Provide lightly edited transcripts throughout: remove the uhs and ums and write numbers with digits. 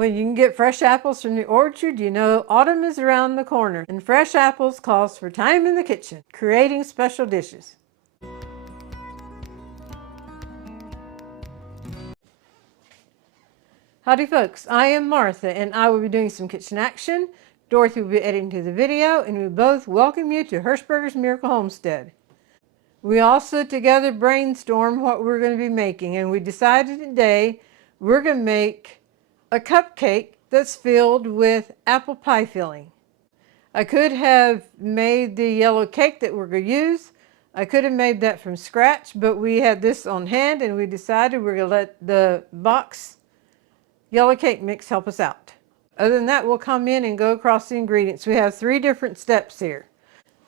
When you can get fresh apples from the orchard, you know autumn is around the corner, and fresh apples calls for time in the kitchen, creating special dishes. Howdy folks, I am Martha and I will be doing some kitchen action. Dorothy will be editing to the video, and we both welcome you to Hirschberger's Miracle Homestead. We also together brainstormed what we're going to be making, and we decided today we're going to make a cupcake that's filled with apple pie filling. I could have made the yellow cake that we're going to use. I could have made that from scratch, but we had this on hand and we decided we're going to let the box yellow cake mix help us out. Other than that, we'll come in and go across the ingredients. We have 3 different steps here.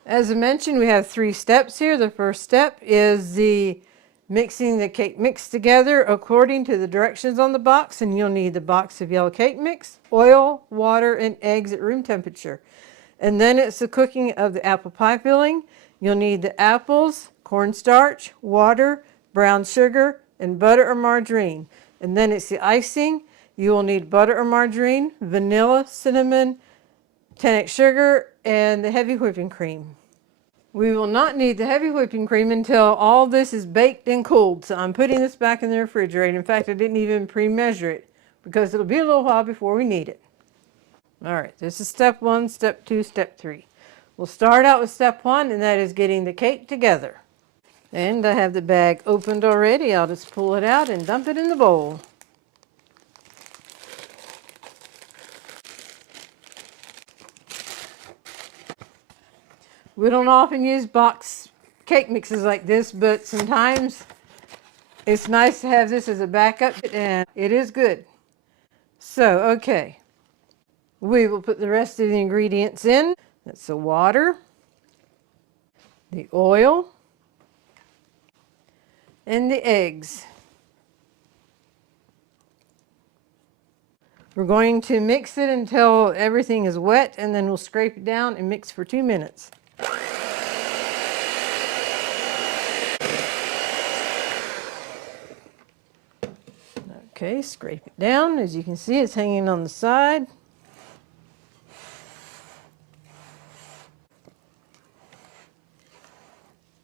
As I mentioned, we have 3 steps here. The first step is the mixing the cake mix together according to the directions on the box, and you'll need the box of yellow cake mix, oil, water, and eggs at room temperature. And then it's the cooking of the apple pie filling. You'll need the apples, cornstarch, water, brown sugar, and butter or margarine. And then it's the icing. You will need butter or margarine, vanilla, cinnamon, 10x sugar, and the heavy whipping cream. We will not need the heavy whipping cream until all this is baked and cooled. So I'm putting this back in the refrigerator. In fact, I didn't even pre-measure it because it'll be a little while before we need it. All right, this is step 1, step 2, step 3. We'll start out with step 1, and that is getting the cake together. And I have the bag opened already. I'll just pull it out and dump it in the bowl. We don't often use box cake mixes like this, but sometimes it's nice to have this as a backup, and it is good. So, okay, we will put the rest of the ingredients in. That's the water, the oil, and the eggs. We're going to mix it until everything is wet, and then we'll scrape it down and mix for 2 minutes. Okay, scrape it down. As you can see, it's hanging on the side.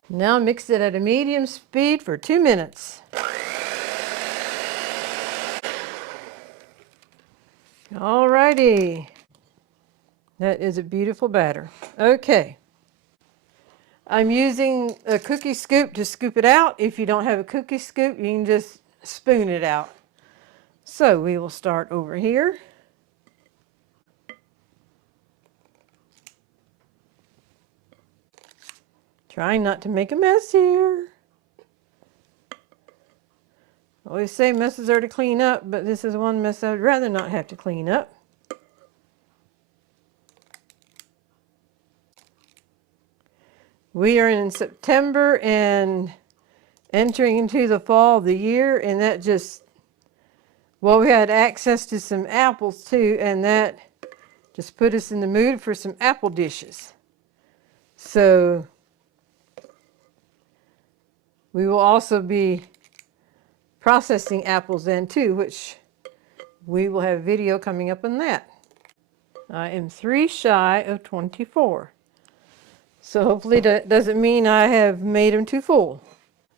Now mix it at a medium speed for 2 minutes. Alrighty. That is a beautiful batter. Okay. I'm using a cookie scoop to scoop it out. If you don't have a cookie scoop, you can just spoon it out. So we will start over here. Trying not to make a mess here. I always say messes are to clean up, but this is one mess I would rather not have to clean up. We are in September and entering into the fall of the year, and that just, well, we had access to some apples too, and that just put us in the mood for some apple dishes. So we will also be processing apples then too, which we will have a video coming up on that. I am 3 shy of 24. So hopefully that doesn't mean I have made them too full.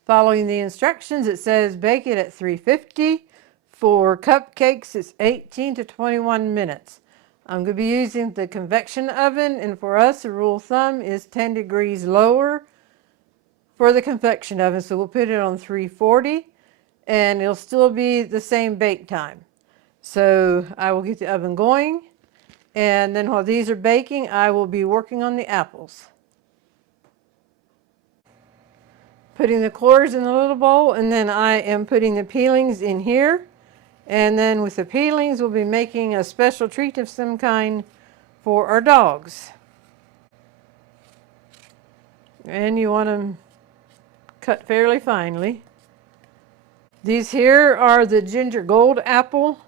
Following the instructions, it says bake it at 350. For cupcakes, it's 18 to 21 minutes. I'm going to be using the convection oven, and for us, the rule of thumb is 10 degrees lower for the convection oven. So we'll put it on 340, and it'll still be the same bake time. So I will get the oven going, and then while these are baking, I will be working on the apples. Putting the quarters in the little bowl, and then I am putting the peelings in here. And then with the peelings, we'll be making a special treat of some kind for our dogs. And you want them cut fairly finely. These here are the ginger gold apple,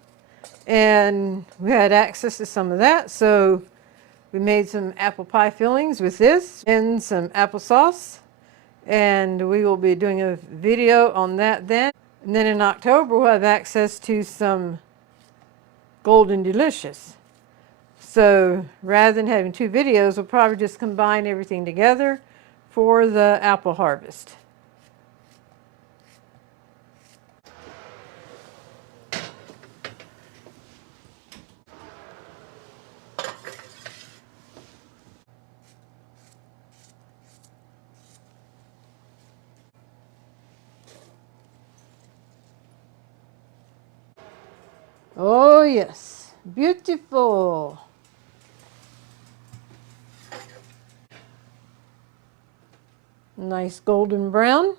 and we had access to some of that, so we made some apple pie fillings with this and some applesauce, and we will be doing a video on that then. And then in October we'll have access to some golden delicious. So rather than having two videos, we'll probably just combine everything together for the apple harvest. Oh yes, beautiful. Nice golden brown.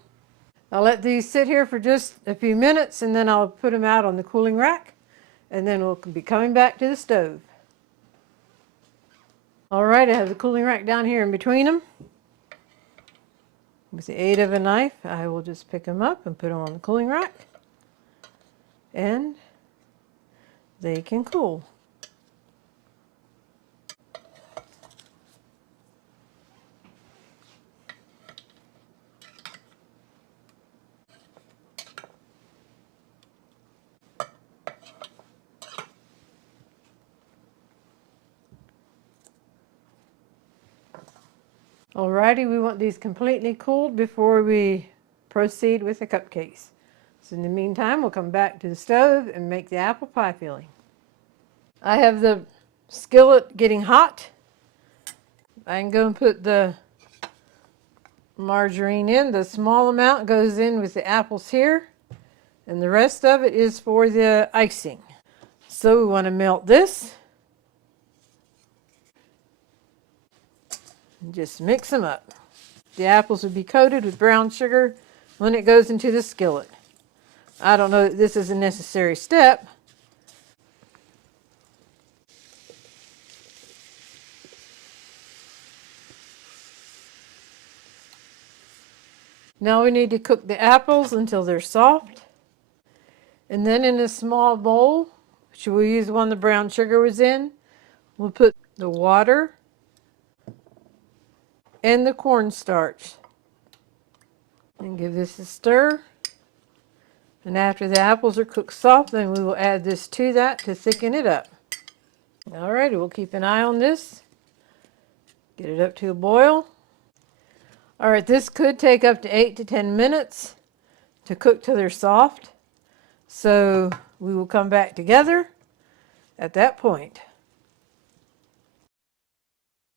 I'll let these sit here for just a few minutes and then I'll put them out on the cooling rack and then we'll be coming back to the stove. All right, I have the cooling rack down here in between them. With the aid of a knife, I will just pick them up and put them on the cooling rack and they can cool. Alrighty, we want these completely cooled before we proceed with the cupcakes. So in the meantime, we'll come back to the stove and make the apple pie filling. I have the skillet getting hot. I can go and put the margarine in. The small amount goes in with the apples here, and the rest of it is for the icing. So we want to melt this. And just mix them up. The apples will be coated with brown sugar when it goes into the skillet. I don't know that this is a necessary step. Now we need to cook the apples until they're soft. And then in a small bowl, which we'll use the one the brown sugar was in, we'll put the water and the cornstarch. And give this a stir. And after the apples are cooked soft, then we will add this to that to thicken it up. Alright, we'll keep an eye on this. Get it up to a boil. Alright, this could take up to 8 to 10 minutes to cook till they're soft. So we will come back together at that point.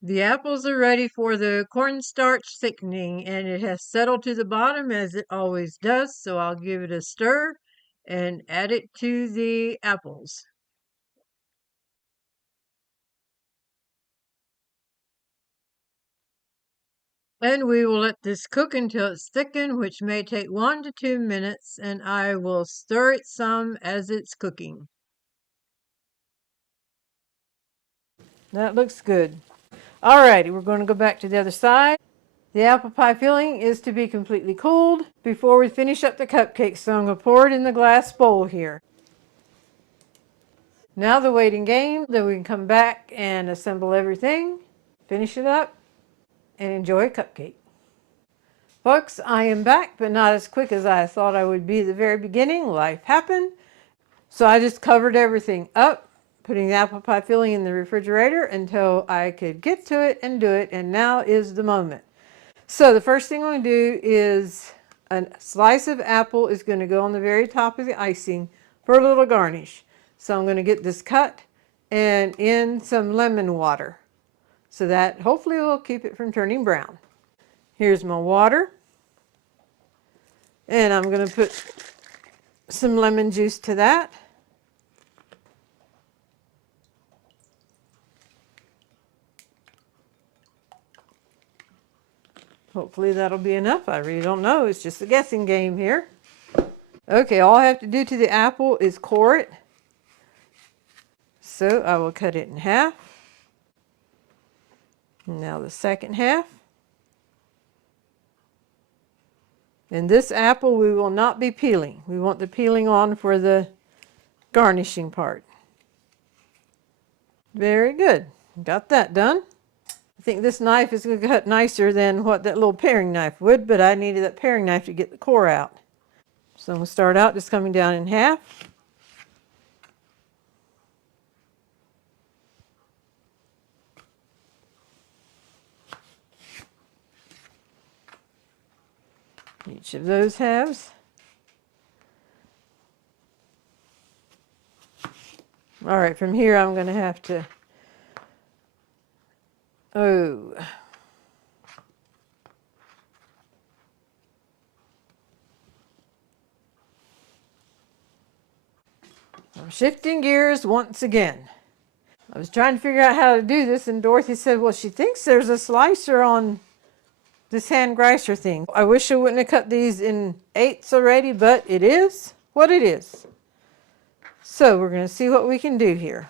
The apples are ready for the cornstarch thickening, and it has settled to the bottom as it always does, so I'll give it a stir and add it to the apples. And we will let this cook until it's thickened, which may take 1 to 2 minutes, and I will stir it some as it's cooking. That looks good. Alrighty, we're going to go back to the other side. The apple pie filling is to be completely cooled before we finish up the cupcakes, so I'm going to pour it in the glass bowl here. Now the waiting game, then we can come back and assemble everything, finish it up, and enjoy a cupcake. Folks, I am back, but not as quick as I thought I would be at the very beginning. Life happened. So I just covered everything up, putting the apple pie filling in the refrigerator until I could get to it and do it, and now is the moment. So the first thing I'm going to do is a slice of apple is going to go on the very top of the icing for a little garnish. So I'm going to get this cut and in some lemon water so that hopefully will keep it from turning brown. Here's my water, and I'm going to put some lemon juice to that. Hopefully that'll be enough. I really don't know. It's just a guessing game here. Okay, all I have to do to the apple is core it. So I will cut it in half. Now the second half. And this apple we will not be peeling. We want the peeling on for the garnishing part. Very good. Got that done. I think this knife is going to cut nicer than what that little paring knife would, but I needed that paring knife to get the core out. So I'm going to start out just coming down in half. each of those halves. All right, from here I'm going to have to, I'm shifting gears once again. I was trying to figure out how to do this, and Dorothy said, well, she thinks there's a slicer on this hand grinder thing. I wish I wouldn't have cut these in eighths already, but it is what it is. So we're going to see what we can do here.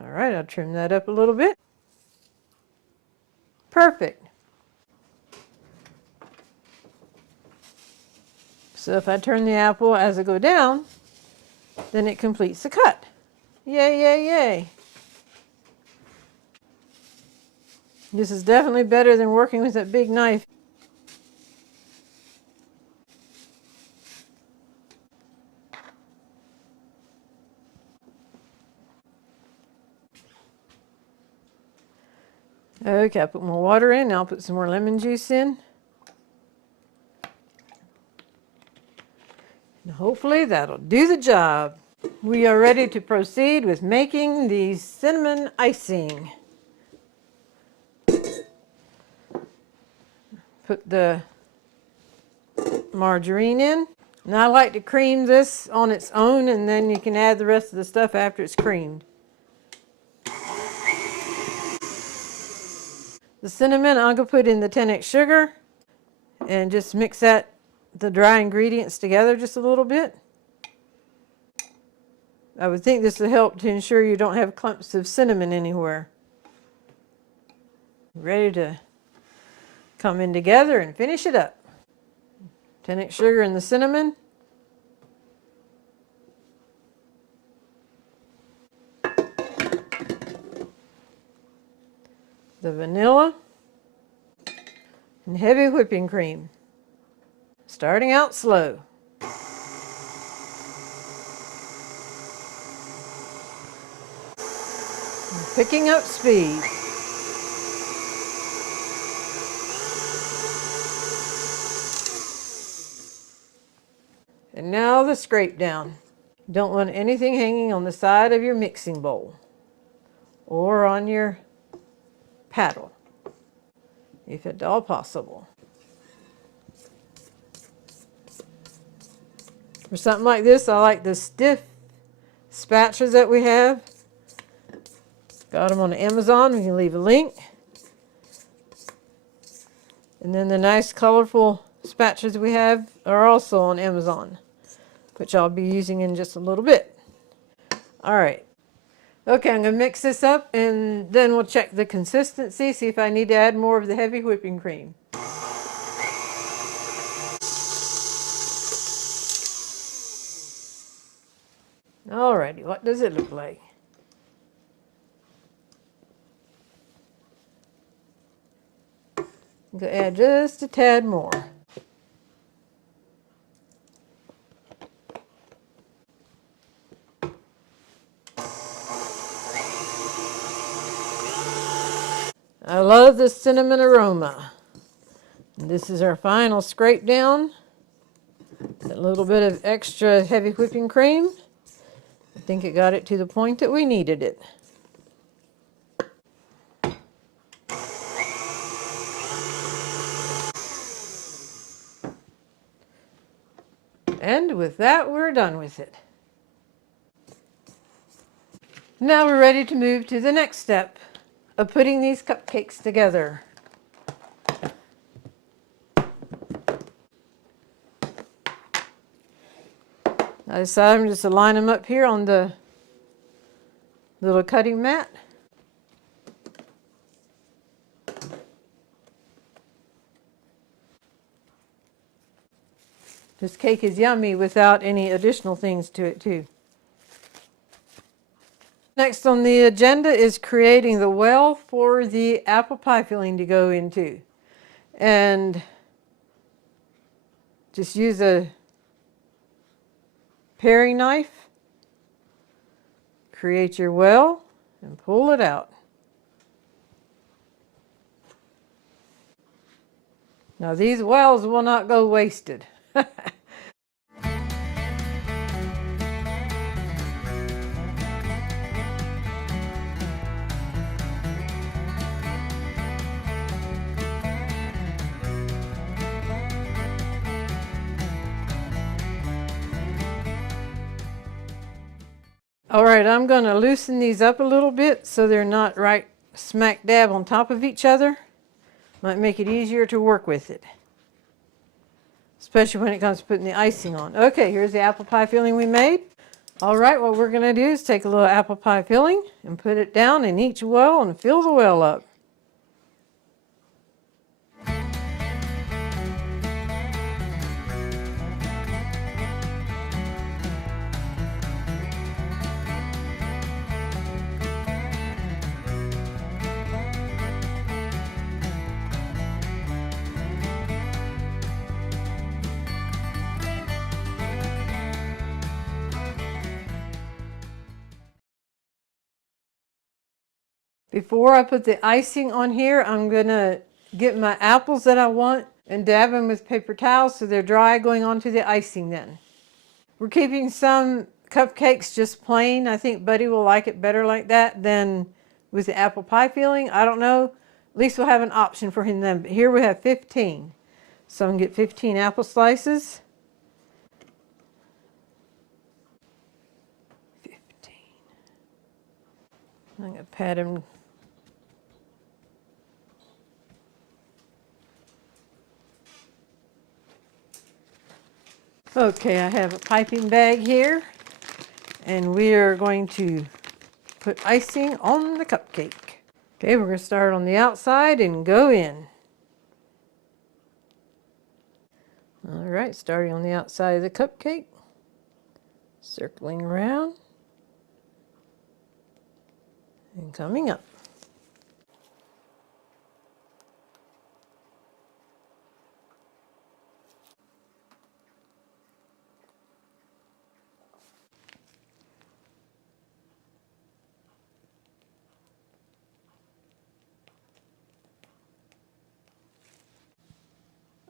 All right, I'll trim that up a little bit. Perfect. So if I turn the apple as I go down, then it completes the cut. Yay, yay, yay. This is definitely better than working with that big knife. Okay, I put more water in. Now I'll put some more lemon juice in. And hopefully that'll do the job. We are ready to proceed with making the cinnamon icing. Put the margarine in. And I like to cream this on its own, and then you can add the rest of the stuff after it's creamed. The cinnamon, I'm going to put in the 10x sugar and just mix the dry ingredients together just a little bit. I would think this will help to ensure you don't have clumps of cinnamon anywhere. Ready to come in together and finish it up. 10x sugar and the cinnamon. The vanilla and heavy whipping cream. Starting out slow. Picking up speed. And now the scrape down. You don't want anything hanging on the side of your mixing bowl or on your paddle, if at all possible. For something like this, I like the stiff spatulas that we have. Got them on Amazon. We can leave a link. And then the nice colorful spatulas we have are also on Amazon, which I'll be using in just a little bit. All right. Okay, I'm going to mix this up, and then we'll check the consistency, see if I need to add more of the heavy whipping cream. Alrighty, what does it look like? I'm going to add just a tad more. I love the cinnamon aroma. And this is our final scrape down. A little bit of extra heavy whipping cream. I think it got it to the point that we needed it. And with that, we're done with it. Now we're ready to move to the next step of putting these cupcakes together. I decided just to line them up here on the little cutting mat. This cake is yummy without any additional things to it too. Next on the agenda is creating the well for the apple pie filling to go into. And just use a paring knife create your well and pull it out. Now these wells will not go wasted. All right, I'm going to loosen these up a little bit so they're not right smack dab on top of each other. Might make it easier to work with it, especially when it comes to putting the icing on. Okay, here's the apple pie filling we made. All right, what we're going to do is take a little apple pie filling and put it down in each well and fill the well up. Before I put the icing on here, I'm going to get my apples that I want and dab them with paper towels so they're dry, going on to the icing then. We're keeping some cupcakes just plain. I think Buddy will like it better like that than with the apple pie filling. I don't know. At least we'll have an option for him then. But here we have 15. So I'm going to get 15 apple slices. 15. I'm going to pat him. Okay, I have a piping bag here, and we are going to put icing on the cupcake. Okay, we're going to start on the outside and go in. All right, starting on the outside of the cupcake, circling around, and coming up.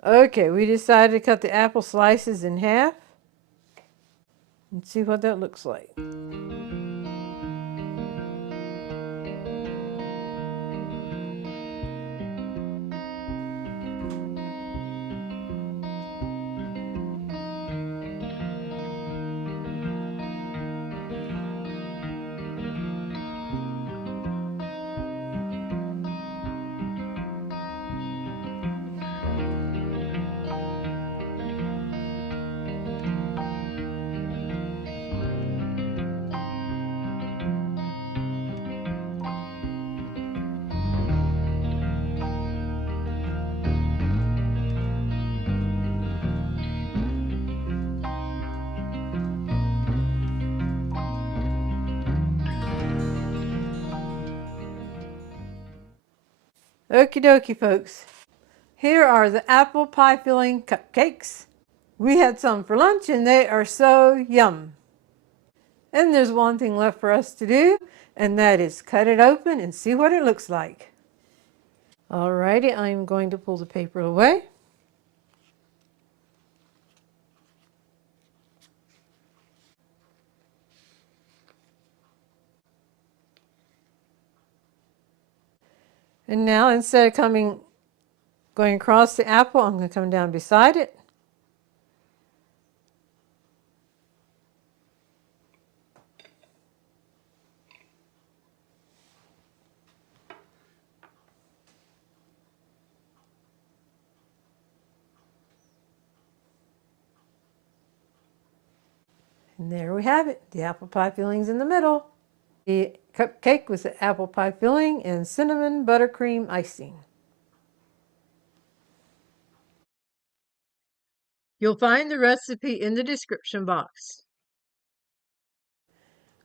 Okay, we decided to cut the apple slices in half and see what that looks like. Okie dokie, folks. Here are the apple pie filling cupcakes. We had some for lunch and they are so yum. And there's one thing left for us to do, and that is cut it open and see what it looks like. Alrighty, I'm going to pull the paper away. And now instead of going across the apple, I'm going to come down beside it. And there we have it. The apple pie filling's in the middle. The cupcake with the apple pie filling and cinnamon buttercream icing. You'll find the recipe in the description box.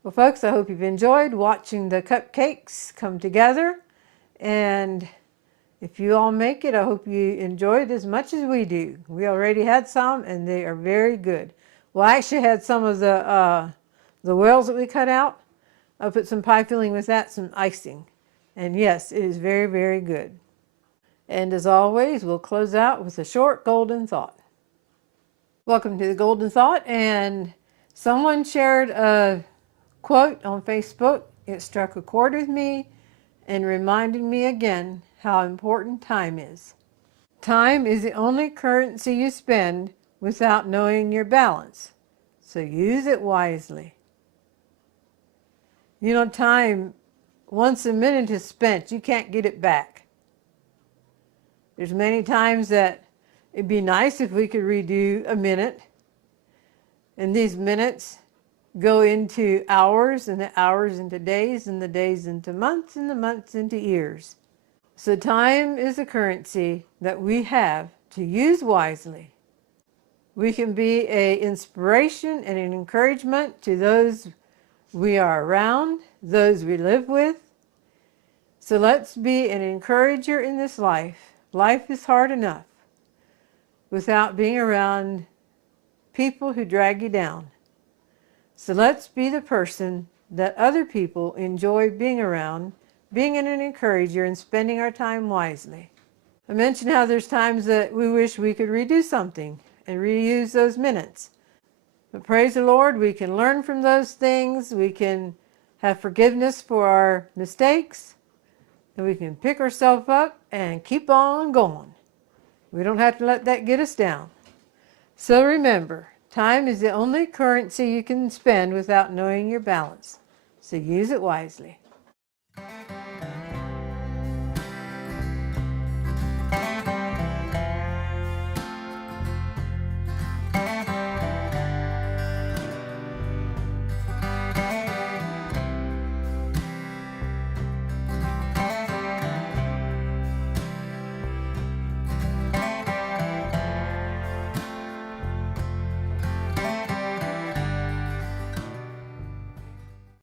Well, folks, I hope you've enjoyed watching the cupcakes come together. And if you all make it, I hope you enjoy it as much as we do. We already had some, and they are very good. Well, I actually had some of the wells that we cut out. I'll put some pie filling with that, some icing. And yes, it is very, very good. And as always, we'll close out with a short golden thought. Welcome to the Golden Thought. And someone shared a quote on Facebook. It struck a chord with me and reminded me again how important time is. Time is the only currency you spend without knowing your balance. So use it wisely. You know, time, once a minute is spent, you can't get it back. There's many times that it'd be nice if we could redo a minute. And these minutes go into hours, and the hours into days, and the days into months, and the months into years. So time is a currency that we have to use wisely. We can be an inspiration and an encouragement to those we are around, those we live with. So let's be an encourager in this life. Life is hard enough without being around people who drag you down. So let's be the person that other people enjoy being around, being an encourager and spending our time wisely. I mentioned how there's times that we wish we could redo something and reuse those minutes. But praise the Lord, we can learn from those things. We can have forgiveness for our mistakes. And we can pick ourselves up and keep on going. We don't have to let that get us down. So remember, time is the only currency you can spend without knowing your balance. So use it wisely.